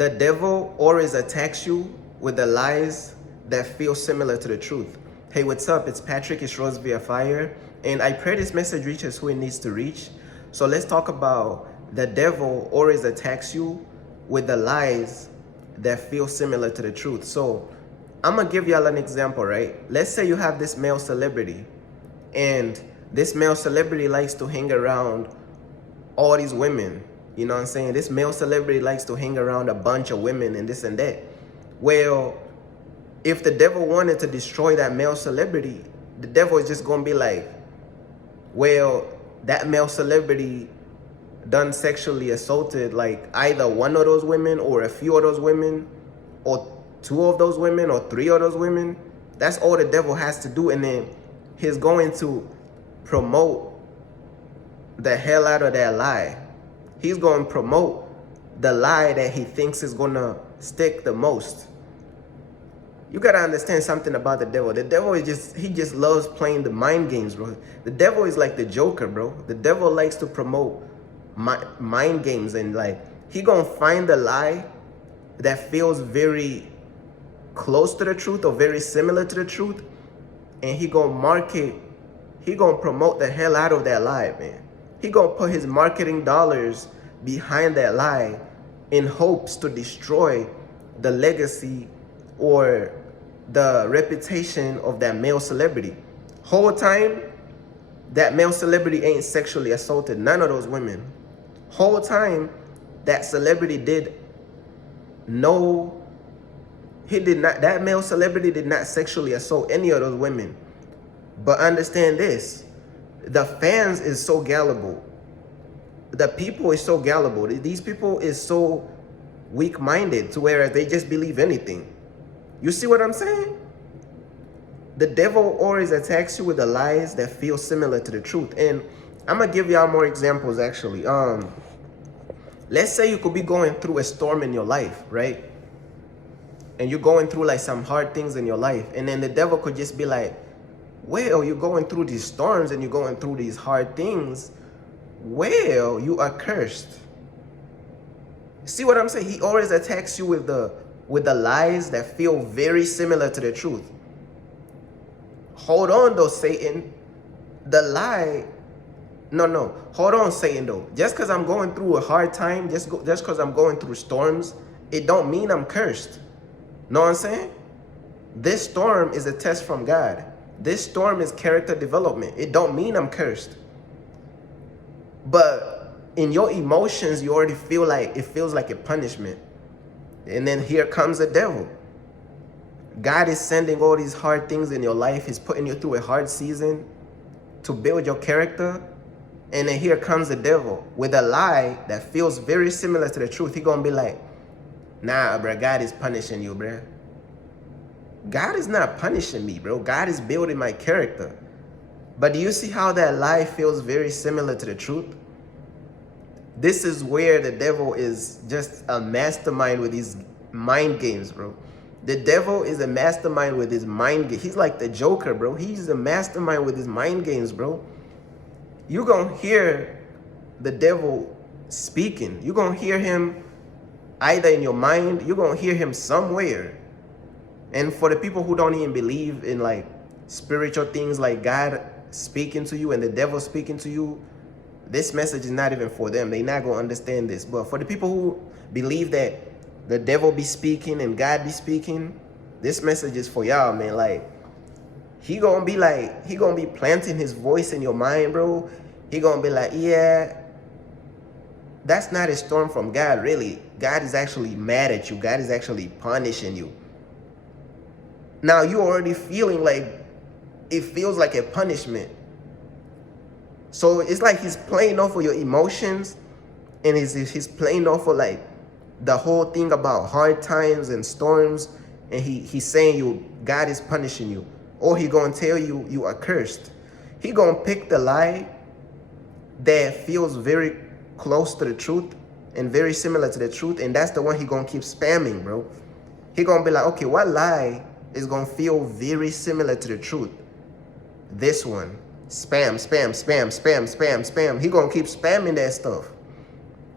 The devil always attacks you with the lies that feel similar to the truth. Hey, what's up? It's Patrick, it's Rose via Fire, and I pray this message reaches who it needs to reach. So let's talk about the devil always attacks you with the lies that feel similar to the truth. So I'm gonna give y'all an example, right? Let's say you have this male celebrity, and this male celebrity likes to hang around all these women. You know what I'm saying? This male celebrity likes to hang around a bunch of women and this and that. Well, if the devil wanted to destroy that male celebrity, the devil is just gonna be like, well, that male celebrity done sexually assaulted like either one of those women or a few of those women or two of those women or three of those women. That's all the devil has to do. And then he's going to promote the hell out of that lie. He's going to promote the lie that he thinks is going to stick the most. You got to understand something about the devil. The devil is he just loves playing the mind games, bro. The devil is like the Joker, bro. The devil likes to promote mind games, and like he going to find the lie that feels very close to the truth or very similar to the truth, and he going to market, he going to promote the hell out of that lie, man. He gonna put his marketing dollars behind that lie in hopes to destroy the legacy or the reputation of that male celebrity. Whole time, that male celebrity ain't sexually assaulted none of those women. Whole time, that celebrity did no, that male celebrity did not sexually assault any of those women. But understand this, the fans is so gullible. The people is so gullible. These people is so weak-minded to where they just believe anything. You see what I'm saying? The devil always attacks you with the lies that feel similar to the truth. And I'm gonna give y'all more examples actually. Let's say you could be going through a storm in your life, right? And you're going through like some hard things in your life, and then the devil could just be like, well, you're going through these storms and you're going through these hard things. Well, you are cursed. See what I'm saying? He always attacks you with the lies that feel very similar to the truth. Hold on though, Satan. The lie, no. Hold on, Satan though. Just because I'm going through a hard time, just because I'm going through storms, it don't mean I'm cursed. Know what I'm saying? This storm is a test from God. This storm is character development. It don't mean I'm cursed. But in your emotions, you already feel like it feels like a punishment. And then here comes the devil. God is sending all these hard things in your life. He's putting you through a hard season to build your character. And then here comes the devil with a lie that feels very similar to the truth. He's going to be like, nah, bro, God is punishing you, bro. God is not punishing me, bro. God is building my character. But do you see how that lie feels very similar to the truth? This is where the devil is just a mastermind with his mind games, bro. The devil is a mastermind with his mind games. He's like the Joker, bro. He's a mastermind with his mind games, bro. You're going to hear the devil speaking. You're going to hear him either in your mind. You're going to hear him somewhere. And for the people who don't even believe in like spiritual things like God speaking to you and the devil speaking to you, this message is not even for them. They're not going to understand this. But for the people who believe that the devil be speaking and God be speaking, this message is for y'all, man. Like, he going to be planting his voice in your mind, bro. He going to be like, yeah, that's not a storm from God, really. God is actually mad at you. God is actually punishing you. Now you're already feeling like it feels like a punishment. So it's like he's playing off of your emotions, and he's playing off of like the whole thing about hard times and storms, and he's saying God is punishing you, or he gonna tell you you are cursed. He gonna pick the lie that feels very close to the truth and very similar to the truth, and that's the one he gonna keep spamming, bro. He gonna be like, okay, what lie is going to feel very similar to the truth? This one. Spam, spam, spam, spam, spam, spam. He going to keep spamming that stuff.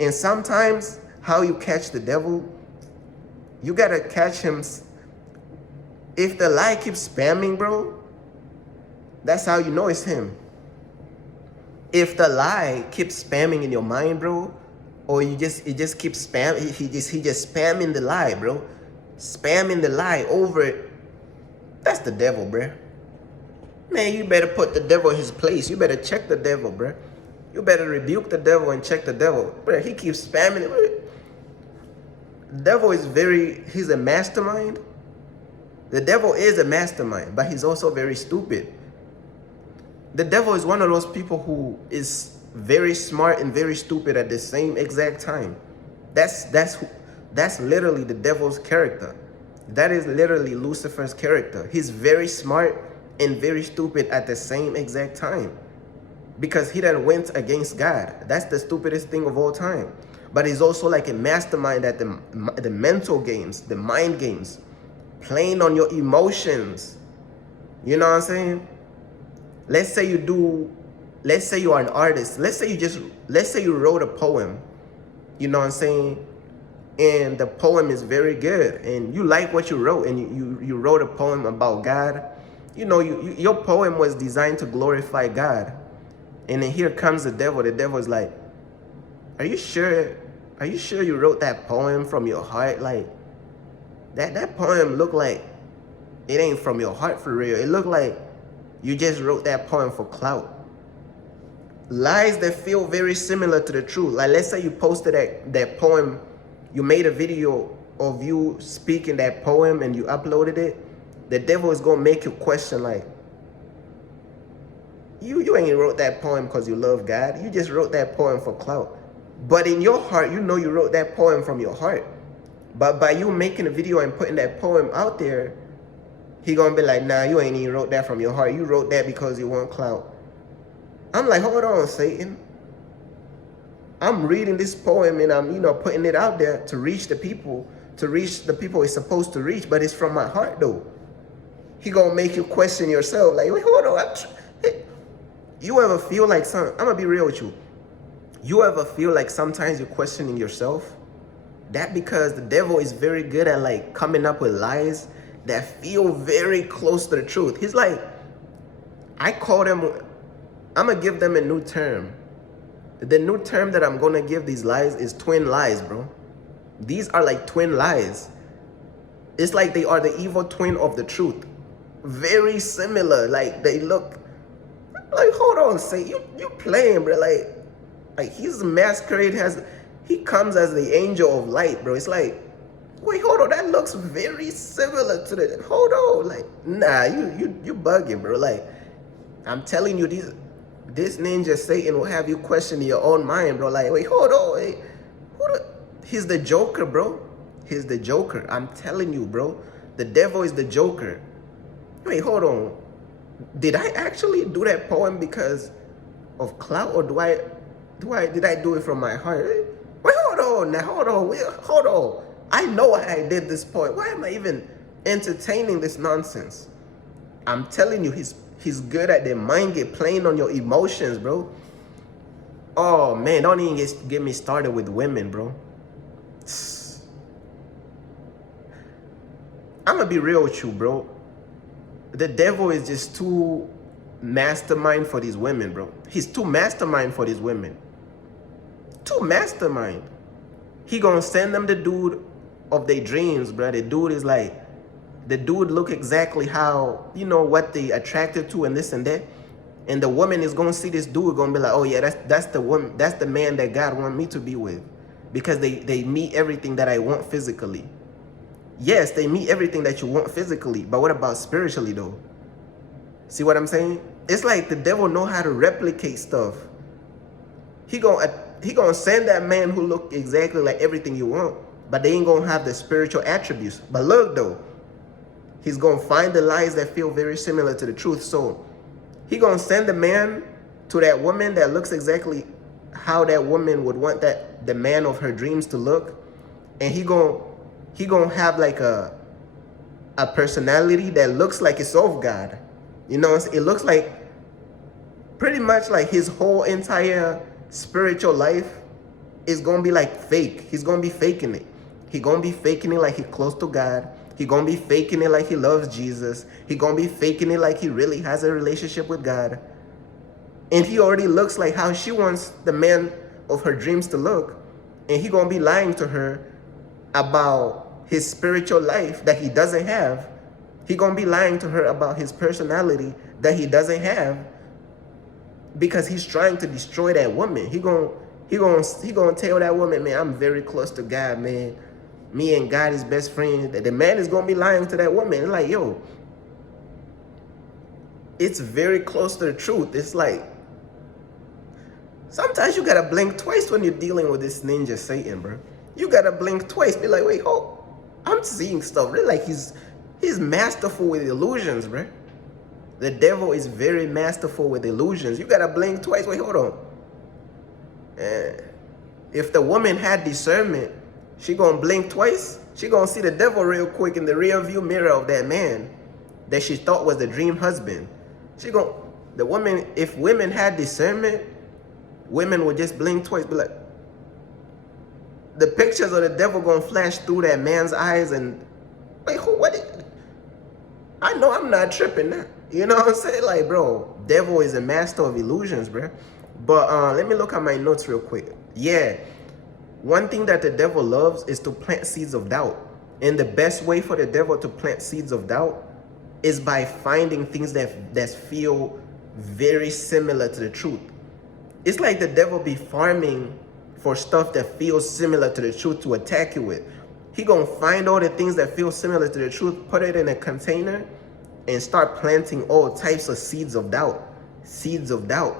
And sometimes how you catch the devil You gotta catch him. If the lie keeps spamming, bro, that's how you know it's him. If the lie keeps spamming in your mind, bro, or it just keeps he just spamming the lie, bro, spamming the lie over it, that's the devil, bro. Man, you better put the devil in his place. You better check the devil, bro. You better rebuke the devil and check the devil, bro. He keeps spamming it. The devil is he's a mastermind. The devil is a mastermind, but he's also very stupid. The devil is one of those people who is very smart and very stupid at the same exact time. That's literally the devil's character. That is literally Lucifer's character. He's very smart and very stupid at the same exact time, because he done went against God. That's the stupidest thing of all time. But he's also like a mastermind at the mental games, the mind games, playing on your emotions. You know what I'm saying? Let's say you are an artist. Let's say you wrote a poem. You know what I'm saying? And the poem is very good, and you like what you wrote, and you wrote a poem about God. You know, your poem was designed to glorify God. And then here comes the devil. The devil is like, are you sure you wrote that poem from your heart? Like, that poem looked like it ain't from your heart for real. It looked like you just wrote that poem for clout. Lies that feel very similar to the truth. Like, let's say you posted that poem, you made a video of you speaking that poem and you uploaded it. The devil is gonna make you question, like, you ain't wrote that poem because you love God. You just wrote that poem for clout. But in your heart, you know you wrote that poem from your heart. But by you making a video and putting that poem out there, he gonna be like, nah, you ain't even wrote that from your heart. You wrote that because you want clout. I'm like, hold on, Satan. I'm reading this poem and I'm, putting it out there to reach the people it's supposed to reach, but it's from my heart though. He gonna make you question yourself, like, wait, hold on. You ever feel like I'm gonna be real with you. You ever feel like sometimes you're questioning yourself? That because the devil is very good at like coming up with lies that feel very close to the truth. He's like, I'm gonna give them a new term. The new term that I'm gonna give these lies is twin lies, bro. These are like twin lies. It's like they are the evil twin of the truth. Very similar, like they look like, hold on, say you playing, bro. Like he's masquerade he comes as the angel of light, bro. It's like, wait, hold on, that looks very similar to hold on, like, nah, you bugging, bro. Like, I'm telling you, this ninja Satan will have you question your own mind, bro. Like, wait, hold on, he's the Joker, bro. He's the Joker. I'm telling you, bro. The devil is the Joker. Wait, hold on. Did I actually do that poem because of clout, or did I do it from my heart? Wait, hold on now, hold on. I know why I did this poem. Why am I even entertaining this nonsense? I'm telling you, he's good at the mind game, playing on your emotions, bro. Oh man, don't even get me started with women, bro. I'm gonna be real with you, bro. The devil is just too mastermind for these women, bro. He's too mastermind for these women. Too mastermind. He gonna send them the dude of their dreams, bro. The dude is like, the dude look exactly how, what they attracted to and this and that. And the woman is gonna see this dude, gonna be like, oh yeah, that's the woman, that's the man that God want me to be with. Because they meet everything that I want physically. Yes, they meet everything that you want physically, but what about spiritually though? See what I'm saying? It's like the devil know how to replicate stuff. He gonna send that man who look exactly like everything you want, but they ain't gonna have the spiritual attributes. But look though, he's gonna find the lies that feel very similar to the truth. So he gonna send the man to that woman that looks exactly how that woman would want the man of her dreams to look, and he gonna have like a personality that looks like it's of God. It looks like pretty much like his whole entire spiritual life is gonna be like fake. He's gonna be faking it. He gonna be faking it like he close to God. He gonna be faking it like he loves Jesus. He gonna be faking it like he really has a relationship with God. And he already looks like how she wants the man of her dreams to look. And he gonna be lying to her about his spiritual life that he doesn't have. He gonna be lying to her about his personality that he doesn't have, because he's trying to destroy that woman. He gonna tell that woman, man, I'm very close to God, man. Me and God is best friends. The man is gonna be lying to that woman. It's like, yo, it's very close to the truth. It's like, sometimes you gotta blink twice when you're dealing with this ninja Satan, bro. You gotta blink twice. Be like, wait, oh, I'm seeing stuff. Really, like he's masterful with illusions, bro. The devil is very masterful with illusions. You gotta blink twice. Wait, hold on. If the woman had discernment, she gonna blink twice. She gonna see the devil real quick in the rear view mirror of that man that she thought was the dream husband. The woman, if women had discernment, women would just blink twice, be like, the pictures of the devil gonna flash through that man's eyes and, wait, I know I'm not tripping now. You know what I'm saying? Like, bro, devil is a master of illusions, bro. But let me look at my notes real quick. Yeah, one thing that the devil loves is to plant seeds of doubt. And the best way for the devil to plant seeds of doubt is by finding things that feel very similar to the truth. It's like the devil be farming for stuff that feels similar to the truth to attack you with. He gonna find all the things that feel similar to the truth, put it in a container, and start planting all types of seeds of doubt. Seeds of doubt.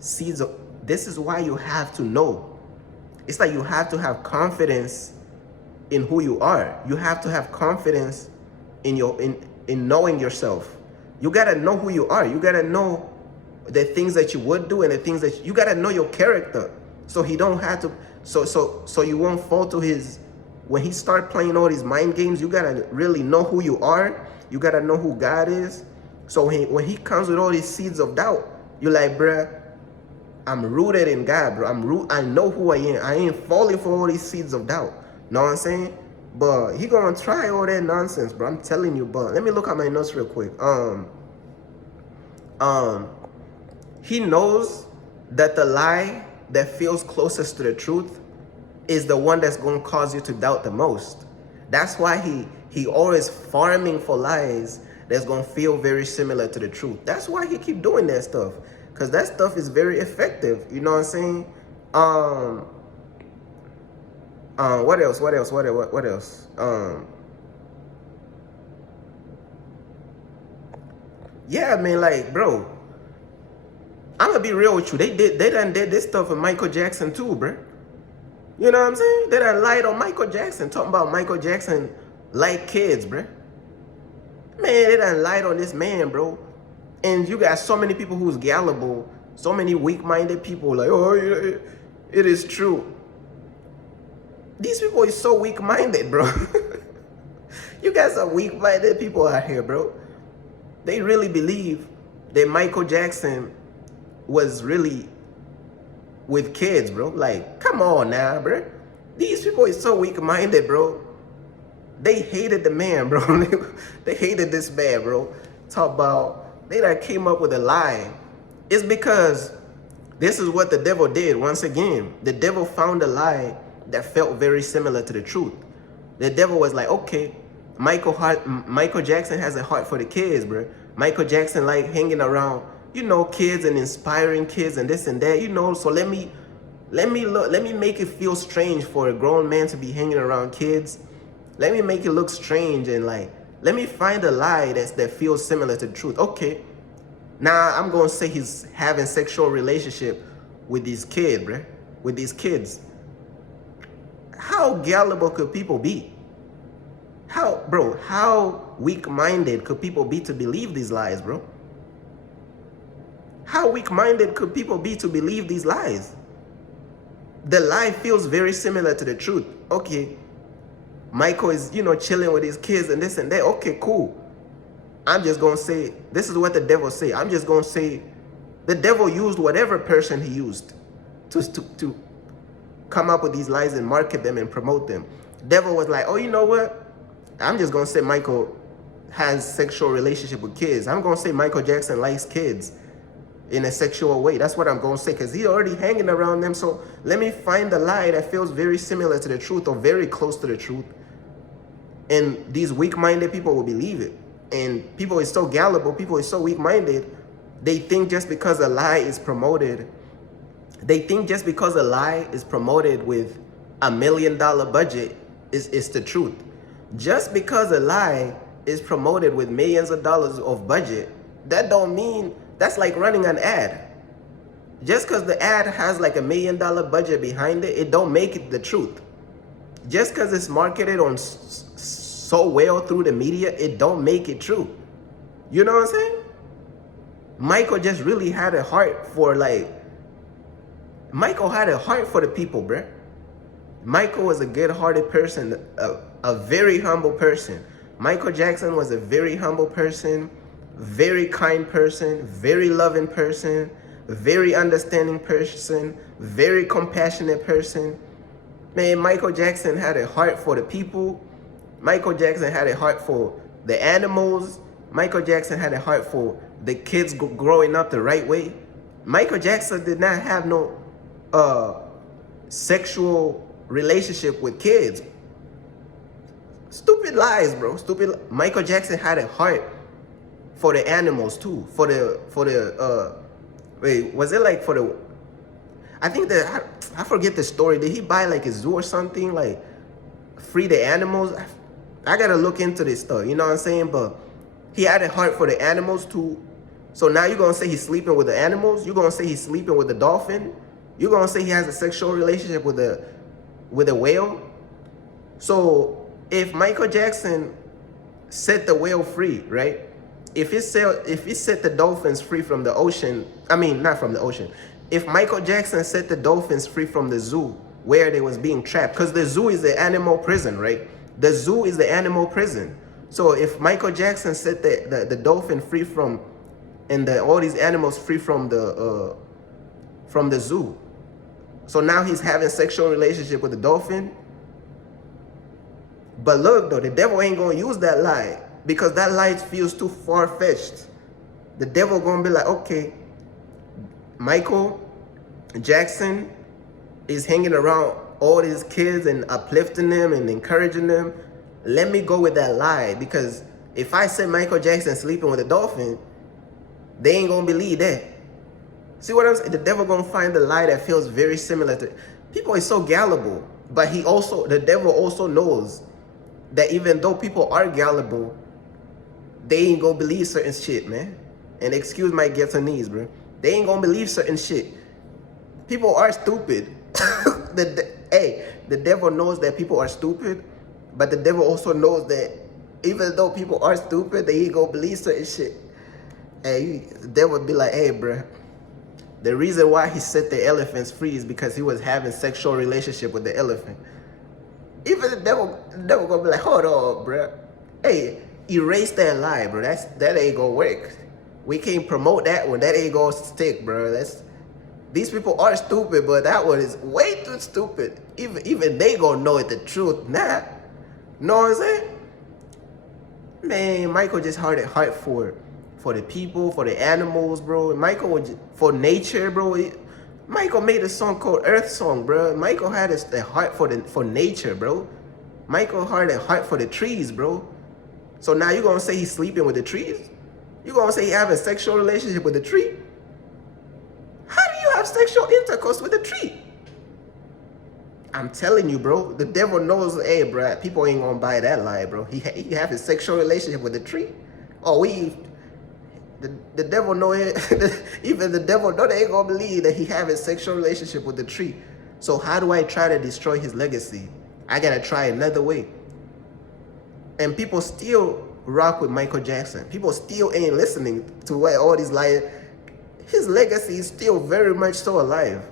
This is why you have to know. It's like you have to have confidence in who you are. You have to have confidence in knowing yourself. You gotta know who you are. You gotta know the things that you would do and the things that you gotta know your character. So he don't have to, so you won't fall to his, when he start playing all these mind games, you gotta really know who you are. You gotta know who God is. So when he comes with all these seeds of doubt, you're like, bruh, I'm rooted in God, bro. I know who I am. I ain't falling for all these seeds of doubt. Know what I'm saying? But he gonna try all that nonsense, bro. I'm telling you. But let me look at my notes real quick. He knows that the lie that feels closest to the truth is the one that's gonna cause you to doubt the most. That's why he always farming for lies that's gonna feel very similar to the truth. That's why he keep doing that stuff, because that stuff is very effective. You know what I'm saying? What else? Yeah, man, like, bro, I'm gonna be real with you. They done did this stuff with Michael Jackson too, bro. You know what I'm saying? They done lied on Michael Jackson, talking about Michael Jackson like kids, bro. Man, they done lied on this man, bro. And you got so many people who's gullible, so many weak-minded people like, oh, it is true. These people is so weak-minded, bro. You got some weak-minded people out here, bro. They really believe that Michael Jackson was really with kids, bro. Like, come on now, bro. These people is so weak-minded, bro. They hated the man, bro. They hated this man, bro. Talk about, they done came up with a lie. It's because this is what the devil did. Once again, the devil found a lie that felt very similar to the truth. The devil was like, okay, Michael Jackson has a heart for the kids, bro. Michael Jackson like hanging around, you know, kids and inspiring kids and this and that, you know. So let me make it feel strange for a grown man to be hanging around kids. Let me make it look strange and like, let me find a lie that feels similar to the truth. Okay, now I'm gonna say he's having sexual relationship with these kids, bro. With these kids. How gullible could people be? How weak-minded could people be to believe these lies, bro? How weak-minded could people be to believe these lies? The lie feels very similar to the truth. Okay, Michael is, you know, chilling with his kids and this and that. Okay, cool. I'm just going to say, this is what the devil say. I'm just going to say, the devil used whatever person he used to come up with these lies and market them and promote them. Devil was like, oh, you know what? I'm just gonna say Michael has sexual relationship with kids. I'm gonna say Michael Jackson likes kids in a sexual way. That's what I'm gonna say, because he's already hanging around them. So let me find a lie that feels very similar to the truth or very close to the truth. And these weak-minded people will believe it. And people is so gullible, people is so weak-minded, they think just because a lie is promoted, with $1 million budget is the truth. Just because a lie is promoted with millions of dollars of budget, that don't mean, that's like running an ad. Just because the ad has like $1 million budget behind it, it don't make it the truth. Just because it's marketed on so well through the media, it don't make it true. You know what I'm saying? Michael just really had a heart for Michael had a heart for the people, bruh. Michael was a good-hearted person, a very humble person. Michael Jackson was a very humble person, very kind person, very loving person, very understanding person, very compassionate person. Man, Michael Jackson had a heart for the people. Michael Jackson had a heart for the animals. Michael Jackson had a heart for the kids growing up the right way. Michael Jackson did not have no sexual relationship with kids. Stupid lies, bro. Stupid. Michael Jackson had a heart for the animals too. Wait, was it like for the, I think that, I forget the story. Did he buy like a zoo or something, like free the animals? I gotta look into this stuff, you know what I'm saying? But he had a heart for the animals too. So now you're gonna say he's sleeping with the animals? You're gonna say he's sleeping with the dolphin? You're gonna say he has a sexual relationship with a whale? So if Michael Jackson set the whale free, right? If he set the dolphins free from the ocean, I mean, not from the ocean. If Michael Jackson set the dolphins free from the zoo where they was being trapped, because the zoo is the animal prison, right? The zoo is the animal prison. So if Michael Jackson set the dolphin free from, and all these animals free from the zoo, so now he's having sexual relationship with the dolphin. But look though, the devil ain't gonna use that lie, because that lie feels too far-fetched. The devil gonna be like, okay, Michael Jackson is hanging around all these kids and uplifting them and encouraging them. Let me go with that lie, because if I say Michael Jackson sleeping with a dolphin, they ain't gonna believe that. See what I'm saying? The devil gonna find the lie that feels very similar to. People is so gullible, but the devil also knows that even though people are gullible, they ain't gonna believe certain shit, man. And excuse my Ghettonese, bro. They ain't gonna believe certain shit. People are stupid. The devil knows that people are stupid, but the devil also knows that even though people are stupid, they ain't gonna believe certain shit. Hey, the devil would be like, hey, bro, the reason why he set the elephants free is because he was having sexual relationship with the elephant. Even the devil gonna be like, hold on, bro. Hey, erase that lie, bro. That ain't gonna work. We can't promote that one. That ain't gonna stick, bro. These people are stupid, but that one is way too stupid. Even they gonna know it the truth. Nah. Know what I'm saying? Man, Michael just had a heart for the people, for the animals, bro. Michael was for nature, bro. Michael made a song called Earth Song, bro. Michael had a heart for nature, bro. Michael had a heart for the trees, bro. So now you're gonna say he's sleeping with the trees? You're gonna say he having a sexual relationship with the tree? How do you have sexual intercourse with a tree? I'm telling you, bro. The devil knows, hey, bro, people ain't gonna buy that lie, bro. He have a sexual relationship with a tree? Oh, the devil know it. Even the devil know they ain't gonna believe that he have a sexual relationship with the tree. So how do I try to destroy his legacy? I gotta try another way. And people still rock with Michael Jackson. People still ain't listening to what all these liars. His legacy is still very much so alive.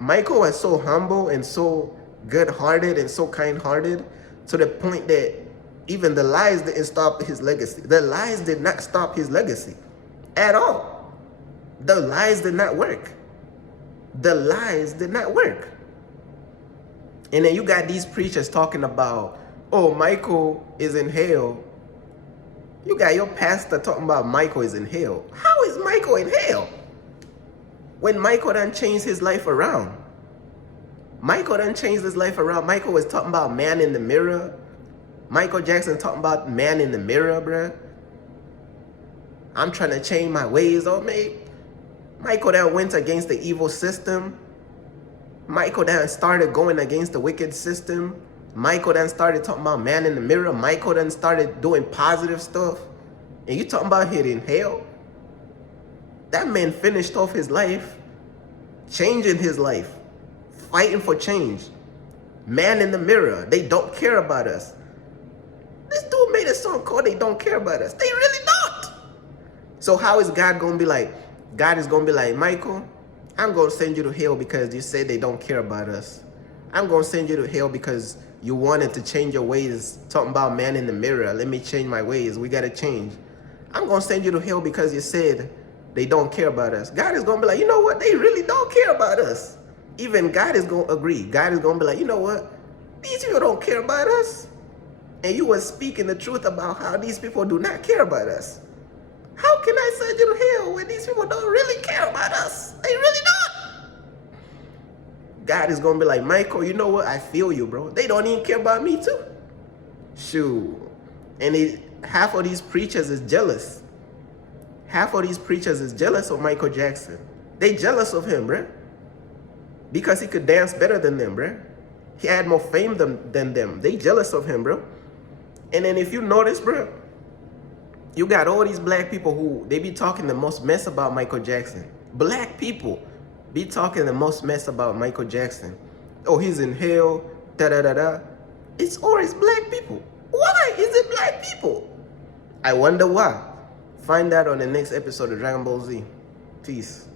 Michael was so humble and so good-hearted and so kind-hearted to the point that even the lies didn't stop his legacy. The lies did not stop his legacy at all. The lies did not work. The lies did not work. And then you got these preachers talking about, oh, Michael is in hell. You got your pastor talking about Michael is in hell. How is Michael in hell? When Michael done changed his life around. Michael done changed his life around. Michael was talking about man in the mirror. Michael Jackson talking about man in the mirror, bruh. I'm trying to change my ways. Oh, mate. Michael done went against the evil system. Michael done started going against the wicked system. Michael done started talking about man in the mirror. Michael done started doing positive stuff. And you talking about hitting hell? That man finished off his life, changing his life, fighting for change. Man in the mirror. They don't care about us. This dude made a song called They Don't Care About Us. They really don't. So how is God going to be like, God is going to be like, Michael, I'm going to send you to hell because you said they don't care about us. I'm going to send you to hell because you wanted to change your ways, talking about man in the mirror. Let me change my ways. We got to change. I'm going to send you to hell because you said they don't care about us. God is going to be like, you know what? They really don't care about us. Even God is going to agree. God is going to be like, you know what? These people don't care about us. And you were speaking the truth about how these people do not care about us. How can I send you to hell when these people don't really care about us? They really don't. God is going to be like, Michael, you know what? I feel you, bro. They don't even care about me too. Shoot. And half of these preachers is jealous. Half of these preachers is jealous of Michael Jackson. They jealous of him, bro. Because he could dance better than them, bro. He had more fame than them. They jealous of him, bro. And then if you notice, bro, you got all these black people who, they be talking the most mess about Michael Jackson. Black people be talking the most mess about Michael Jackson. Oh, he's in hell, da-da-da-da. It's always black people. Why is it black people? I wonder why. Find out on the next episode of Dragon Ball Z. Peace.